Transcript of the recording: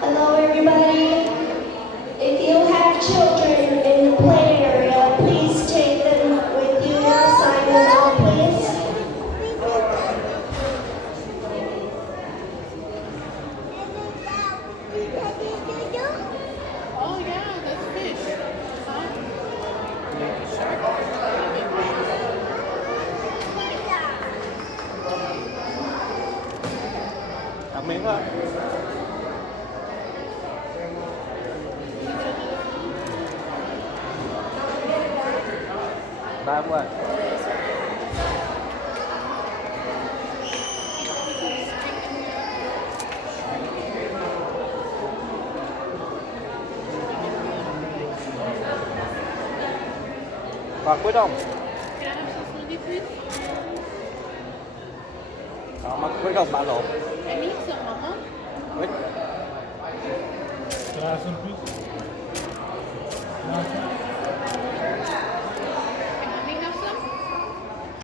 Hello, everybody. If you have children in the play area, please take them with you to sign them out, please. Oh yeah, that's fish. Huh? Ăn miếng thôi. Ba quá. Còn quyết không? Can I have some smoothie, please? Đó, mà quyết không ba lộn. I need some, Mama. Quyết. Can I have some, please? Can I have some?